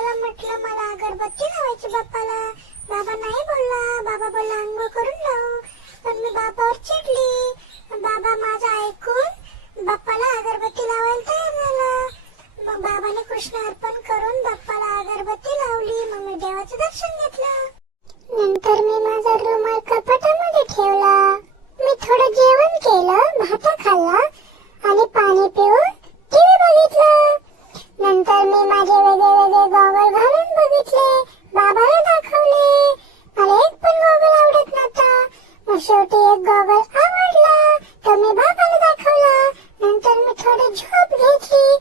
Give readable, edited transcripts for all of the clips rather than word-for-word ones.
बाप्पाला म्हटलं मला अगरबत्ती लावायची बाप्पाला. बाबा नाही बोलला. बाबा बोलला अंघोळ करून लावू. पण मी बाबावर चिडली. बाबा माझं ऐकून बाप्पाला अगरबत्ती लावायला तयार झाला. मग बाबाने कृष्ण अर्पण करून बाप्पाला अगरबत्ती लावली. मग मी देवाचं दर्शन घेतलं. नंतर मी माझा रुमाल कपाटामध्ये ठेवला. मी थोडं जेवण केलं, भाता खाल्ला आणि पाणी पिऊन टीव्ही बघितलं. नंतर मी माझे वेगळे वेगळे गॉगल घालून बघितले. बाबाला दाखवले. मला एक पण गॉगल आवडत नव्हता. मग शेवटी एक गॉगल आवडला तर मी बाबाला दाखवला. नंतर मी थोडी झोप घेतली.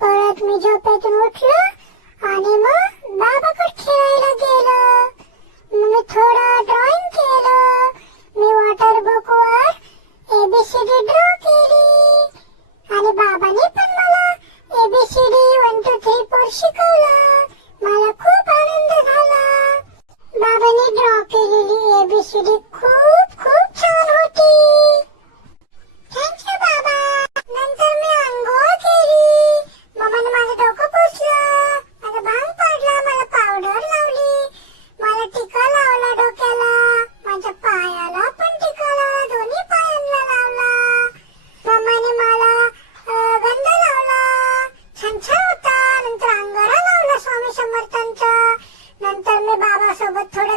परत मी झोपेतून उठलो आणि मग बाबाकडे खेळायला गेलो. मी थोडं ड्रॉइंग केलं. मी वॉटर बुक वर एबीसीडी ड्रॉ केली आणि बाबाने पण मला एबीसीडी 1 2 3 4 शिकवलं. मला खूप आनंद झाला. बाबाने ड्रॉ केलेली एबीसीडी खूप खूप छान होती. थँक्यू बाबा. नंतर मी अंघोळ केली. बाबाने माझं डोकं पुसलं, माझा भांग पाडला, मला पावडर लावली, मला टिका लावला डोक्याला, माझ्या पायाला पण टिका लावला, दोन्ही पायांना लावला. मम्माने मला गंध लावला, छान छान होता. नंतर अंगारा लावला स्वामी समर्थांचा. नंतर मी बाबासोबत थोडं